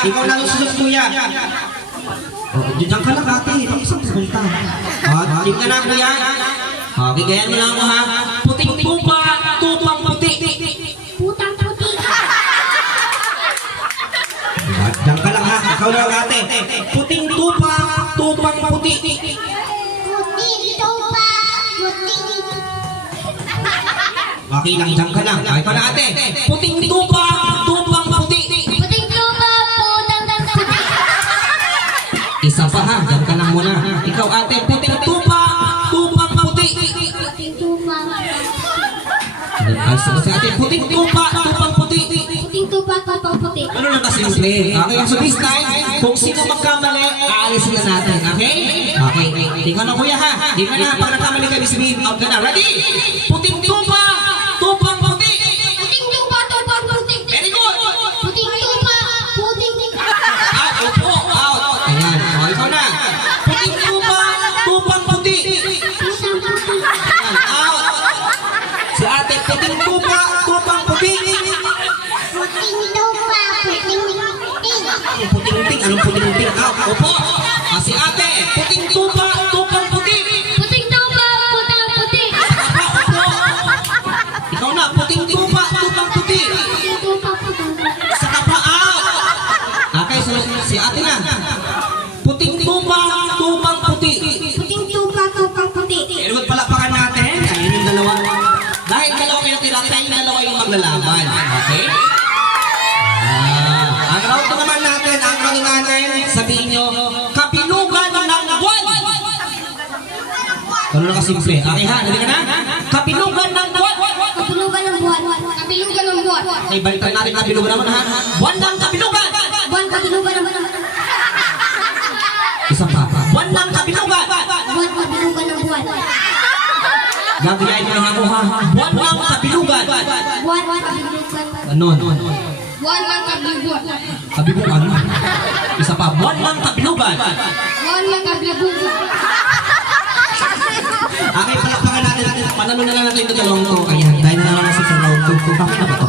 Ikaw na susunod, kuya. Diyan ka lang, ate. Isang punta. Diyan ka na, kuya. Gayahan mo lang ako, ha? Puting tupa, tupang puti. Putang puti. Diyan ka lang, ha? Ikaw na, ate. Puting tupa, tupang puti. Puting tupa, puting. Okay lang, diyan ka lang. Ikaw na, ate. Puting tupa, tupang puti. Puting tupa, putang puti. Isa pa, ha? Diyan ka lang muna. Ikaw, ate. Puting tupa, tupang puti. Puting tupa. Si ate, puting tupa, tupang puti. Puting tupa, tupang puti. Ano lang kasi simple? Okay, so this time, kung sino magkamali, aalisin na natin, okay? Okay, tingnan na kuya ha. Tingnan na, pag nagkamali ka, Bisbin, out ka na. Ready? Puting tupa, tupang puti. Puting tupa, tupang puti. Very good. Puting tupa, puting. Out, upo, out. Ayan, o, ikaw na. Puting tupa, tupang puti. Putang puti. Ayan, out. Si ate, puting tupa, tupang puti. Puting tupa, puting puting. Puting-ting, anong puting-ting? Out, upo. Si ate, puting tupa, tupang puti. Puting tupa, putang puti. Upo. Ikaw na, puting tupa, tupang puti. Puting tupa, putang puti. Sa kapa, out. Okay, so si ate na. Puting tupa, tupang puti. Puting tupa, tupang puti. Pero magpalapakan natin. Ayun yung dalawa. Dahil dalawa kayo tira, tayo dalawa yung maglalaban. Okay? Ang round to naman natin, ang round natin, sabihin nyo, kapilugan ng buwan. Ano na kasimple? Okay ha, dali ka na? Kapilugan ng buwan. Kapilugan ng buwan. Kapilugan ng buwan. Okay, balitan natin kapilugan naman ha. Buwan ng kapilugan. Buwan, kapilugan ng buwan. Isa pa. Buwan ng kapilugan. Buwan, kapilugan ng buwan. Gagayain mo lang ako ha. Buwan ng kapilugan. Buwan, kapilugan. Ano? Buwan ng kapilugan. Kabibukan. Isa pa. Buwan ng kapilugan. Buwan ng kapilugan. Okay, palakpakan natin. Manalo na lang natin ito dalawang to. Ayan, dahil na lang sa round 2. Bakit na ba to?